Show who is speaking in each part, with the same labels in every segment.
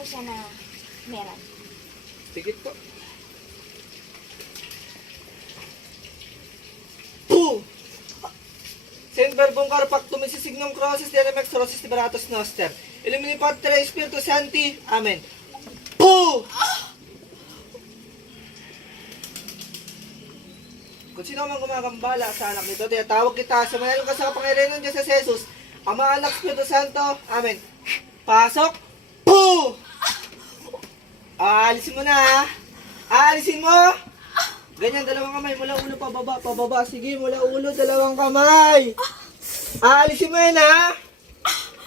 Speaker 1: po siya na meron.
Speaker 2: Tigit po. Sen verbum carpactum isi signum crossis denemex rosis liberatus noster. Illumini Patre Spiritus Sancti. Amen. Puh! Kung sino man gumagambala sa anak nito, tawag kita sa manalong ka sa kapangyarihan ng Diyos sa Jesus, Ama, Anak, Espiritu Santo. Amen. Pasok. Puh! Aalisin mo na ha. Aalisin mo. Ganyan, dalawang kamay. Mula ulo, pababa, pababa. Sige, mula ulo, dalawang kamay. Aalisin mo yan ha.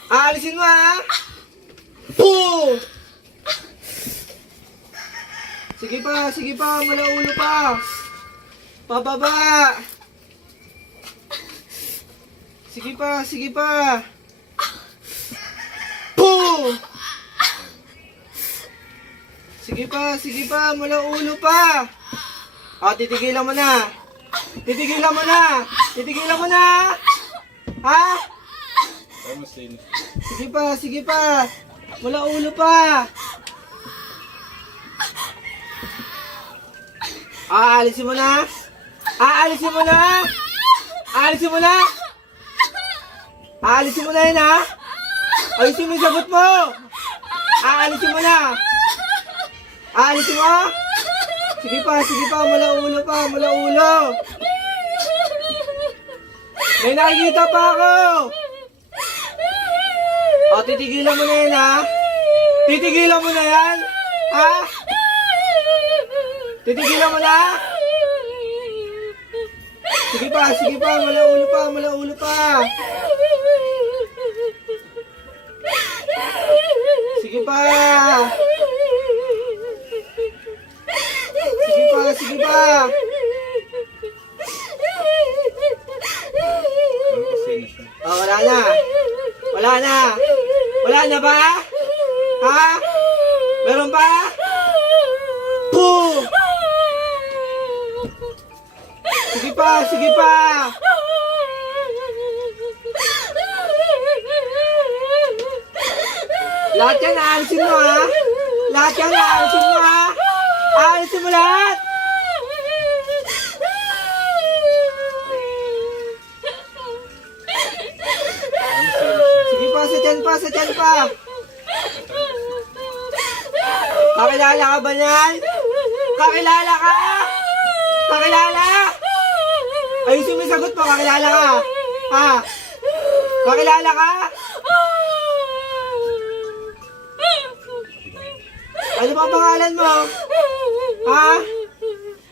Speaker 2: Aalisin mo ha. Puh! Sige pa, sige pa. Mula ulo pa. Pababa. Sige pa, sige pa. Puh! Sige pa, sige pa, mula ulo pa. Ah, titigilan mo na. Titigilan mo na. Titigilan mo na. Ha? Sige pa, sige pa. Mula ulo pa. Aalisin mo na. Aalisin mo na. Aalisin mo na. Aalisin mo na yun, ha? Ayusin mo yung sagot mo. Aalisin mo na. Aalisin mo. Sige pa, sige pa. Mula ulo pa, mula ulo. May nakikita pa ako. O, titigilan mo na yan, ha? Titigilan mo na yan? Ha? Titigilan mo na? Sige pa, sige pa. Mula ulo pa, mula ulo pa. Sige pa. Sige pa. Oh, wala na. Wala na. Wala na ba? Ha? Meron pa? Puh! Sige pa, sige pa. Lahat yan, aalisin mo ha. Lahat yan, aalisin mo ha. Aalisin mo lahat. Pa, sa dyan pa, sa dyan pa. Kakilala ka ba niyan? Kakilala ka? Kakilala? Ayusin mo yung sagot mo, kakilala ka? Ha? Kakilala ka? Ano ang pangalan mo? Ha?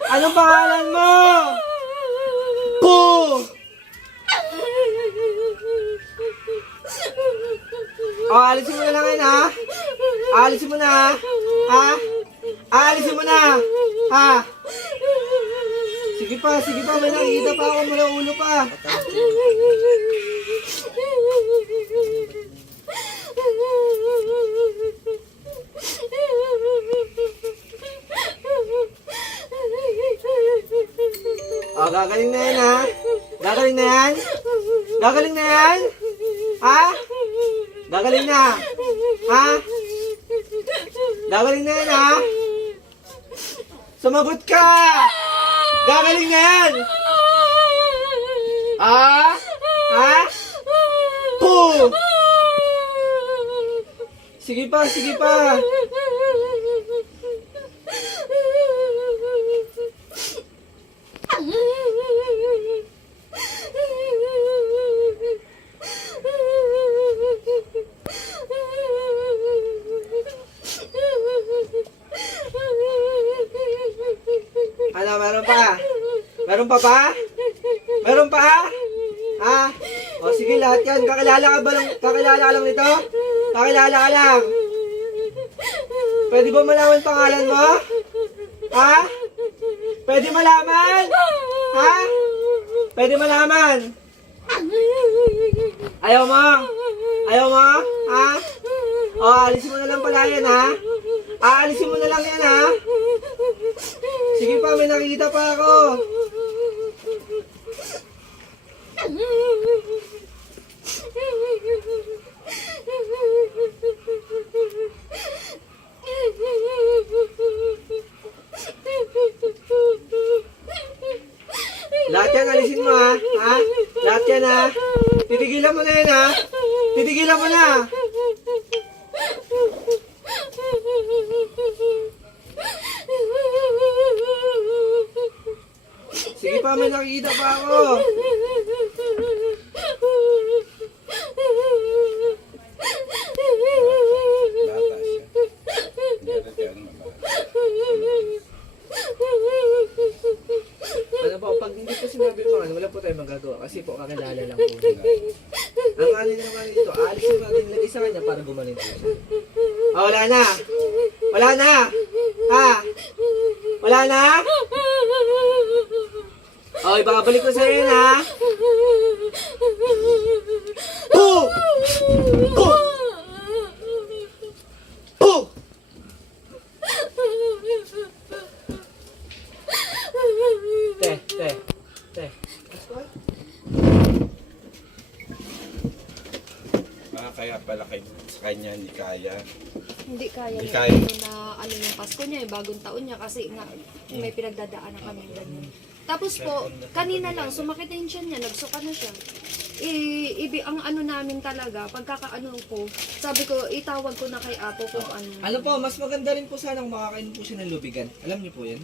Speaker 2: Anong pangalan mo? Puh! O, alisin mo na lang yun, ha? Alisin mo na, ha? Alisin mo na, ha? Sige pa, sige pa, may nakikita pa ako mula ulo pa. O, gagaling na yan, ha? Gagaling na yan? Gagaling na yan? Ha? Gagaling na. Ha? Gagaling na yan, ha? Sumagot ka! Gagaling na yan! Ha? Ha? Puh! Sige pa, sige pa. Ano, meron pa? Meron pa pa? Meron pa ha? Ha? O sige lahat yan. Kakilala ka ba lang? Kakilala ka lang nito? Kakilala ka lang. Pwede ba malaman pangalan mo? Ha? Pwede malaman? Ha? Pwede malaman? Ayaw mo? Ayaw mo? Ha? O, alisin mo na lang pala yan ha? Aalisin mo na lang yan ha? Sige pa, may nakikita pa ako. Lahat yan, alisin mo ha. Ha? Lahat yan ha. Titigilan mo na yan ha. Titigilan mo na. Sige pa, may nakikita pa ako.
Speaker 1: Bata.
Speaker 2: Ano po, pag hindi po sinabi mo, ano, wala po tayong magagawa kasi po kakilala lang po nila. Ang alin naman dito, alis yung natin nilagay sa kanya para gumaling po siya. Ah, wala na! Wala na! Ha? Wala na? Oh, ibabalik ko sa iyo na. Puh! Puh! Puh! Te, te, te.
Speaker 1: Ah, kaya pala kay, sa kanya hindi kaya.
Speaker 3: Hindi kaya
Speaker 1: Hindi kaya.
Speaker 3: na ano yung Pasko niya, yung bagong taon niya kasi nga may pinagdadaanan kami ganyan. Tapos po, kanina lang, sumakit na yung tiyan niya, nagsuka na siya. I, ibi, ang ano namin talaga, pagkakaano ko, sabi ko, itawag ko na kay Apo kung ano.
Speaker 2: Ano po, mas maganda rin po sana kung makakain po siya ng lubigan. Alam niyo po yan?